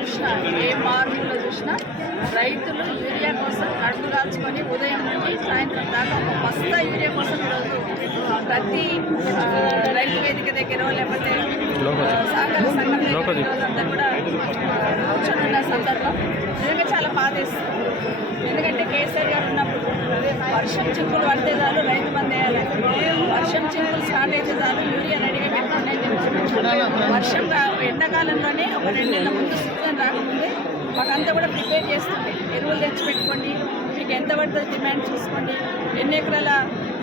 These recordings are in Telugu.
చూసినా ఏ మార్పులో చూసినా రైతులు యూరియా కోసం కడుపు కాల్చుకొని ఉదయం నుండి సాయంత్రం దాకా ఒక బస్తా యూరియా కోసం ఈరోజు ప్రతి రైతు వేదిక దగ్గర లేకపోతే సహకార సంఘం దగ్గర అంతా కూడా కూర్చొని ఉన్న సందర్భం నిజంగా చాలా బాధేస్తుంది ఎందుకంటే కేసీఆర్ గారు ఉన్నప్పుడు వర్షం చిక్కులు పడితే చాలు రైతు బంద్ వేయాలి. వర్షం చిక్కులు స్టార్ట్ అయితే చాలు యూరియా పెట్టుకుంటే వర్షం రా- ఎండాకాలంలోనే ఒక రెండు నెలల ముందు సీజన్ రాకముందే మాకంతా కూడా ప్రిపేర్ చేస్తుంది. ఎరువులు తెచ్చి పెట్టుకోండి మీకు ఎంత పడుతుంది డిమాండ్ చూసుకోండి. ఎన్ని ఎకరాల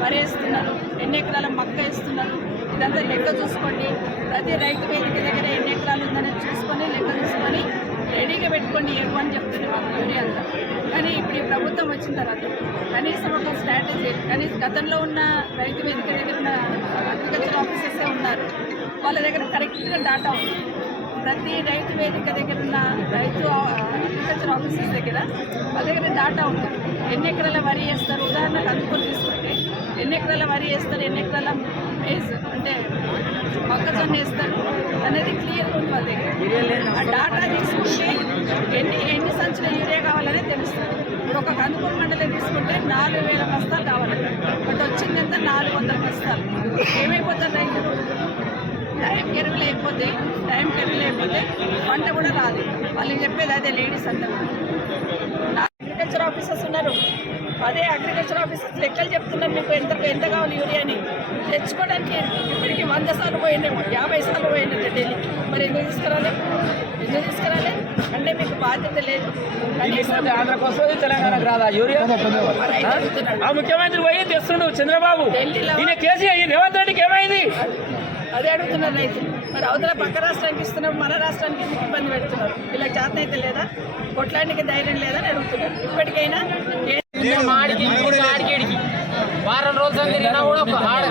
వరి వేస్తున్నారు ఎన్ని ఎకరాల మక్క వేస్తున్నారు ఇదంతా లెక్క చూసుకోండి. ప్రతి రైతు వేదిక దగ్గర ఎన్ని ఎకరాలు ఉందనేది చూసుకొని లెక్క చూసుకొని రెడీగా పెట్టుకోండి ఎరువు అని చెప్తుంది మాకు యూరియా అంతా. కానీ ఇప్పుడు ఈ ప్రభుత్వం వచ్చిన తర్వాత కనీసం ఒక స్ట్రాటజీ కనీసం గతంలో ఉన్న రైతు వేదిక దగ్గర ఉన్న అగ్రికల్చర్ ఆఫీసర్సే ఉన్నారు. వాళ్ళ దగ్గర కరెక్ట్గా డాటా ఉంది. ప్రతి రైతు వేదిక దగ్గర ఉన్న రైతు అగ్రికల్చర్ ఆఫీసర్స్ దగ్గర వాళ్ళ దగ్గర డాటా ఉంది. ఎన్ని ఎకరాల వరి వేస్తారు? ఉదాహరణకు అనుకుని తీసుకుంటే ఎన్ని ఎకరాల వరి వేస్తారు? ఎన్ని ఎకరాల మేజ్ అంటే మొక్కజొన్న వేస్తారు? అనేది క్లియర్గా ఉంది వాళ్ళ దగ్గర. ఆ డాటా తీసుకుంటే ఎన్ని ఎన్ని సంచుల యూరియా కావాలనే తెలుస్తుంది. ఇప్పుడు ఒక కందుకూరు మండలి తీసుకుంటే నాలుగు వేల బస్తాలు కావాలి. బట్ వచ్చింది ఎంత? నాలుగు వందల బస్తాలు. ఏమైపోతుంది రైతు టైం ఎరువు లేకపోతే లేకపోతే పంట కూడా రాదు వాళ్ళు చెప్పేది అదే లేడీస్ అంతా. అగ్రికల్చర్ ఆఫీసర్స్ ఉన్నారు. అదే అగ్రికల్చర్ ఆఫీసర్స్ లెక్కలు చెప్తున్నారు మీకు ఎంత ఎంత కావాలి యూరియాని తెచ్చుకోవడానికి ఇప్పటికి వంద సార్లు పోయిండేమో యాభై సార్లు పోయిండే ఢిల్లీకి మరి ఎందుకు తీసుకురాలి? ఎందుకు తీసుకురాలి? అంటే మీకు బాధ్యత లేదు. ఆంధ్రకు వస్తుంది తెలంగాణకు రాదా యూరియా? ముఖ్యమంత్రి పోయి తెస్తుండు చంద్రబాబు. ఈయన కేసీఆర్ అదే అడుగుతున్నారు రైతులు మరి అవతల పక్క రాష్ట్రానికి ఇస్తున్నారు మన రాష్ట్రానికి ఎందుకు ఇబ్బంది పెడుతున్నారు? వీళ్ళకి చేత అయితే లేదా? కొట్లానికి ధైర్యం లేదని అడుగుతున్నారు ఇప్పటికైనా. వారం రోజులు తిరిగినా కూడా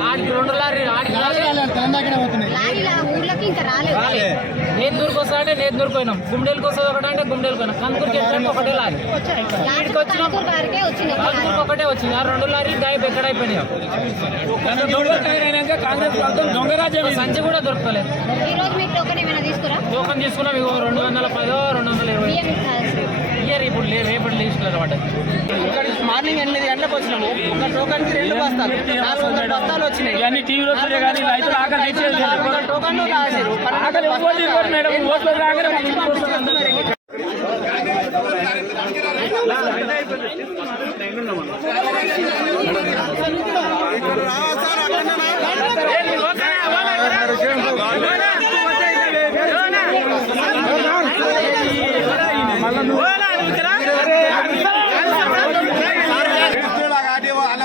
ఆడికి రెండు లారీ ఆడికి లారీ ఇంకా రాలేదు. రాలే. నేతూరుకు వస్తా అంటే నేతూరుకు పోయినాం. గుండెలకు వస్తుంది ఒకటి అంటే గుండెలకు పోయినాం. కంకూరుకి ఎట్లంటే ఒకటే లారీ. కంకూరుకి ఒకటే వచ్చింది. ఆ రెండు లారీ గాయపు ఎక్కడ అయిపోయినాయి. సంచి కూడా దొరకలేదు. ఈ రోజు మీకు టోకెన్ ఏమైనా తీసుకురా? టోకన్ తీసుకున్నాం. ఇగో రెండు వందల పదో రెండు వందల ఇరవై. ఇప్పుడు లేవు రేపటి లీస్టులో ఇక్కడ మార్నింగ్ ఎనిమిది గంటలకు వచ్చినాము. ఒక టోకన్కి రెండు బస్తాలు. నాలుగు వందల బస్తాలు వచ్చినాయి. ఇవన్నీ టీవీలో కానీ రైతులు ఆకలి లేదు. టోకన్లు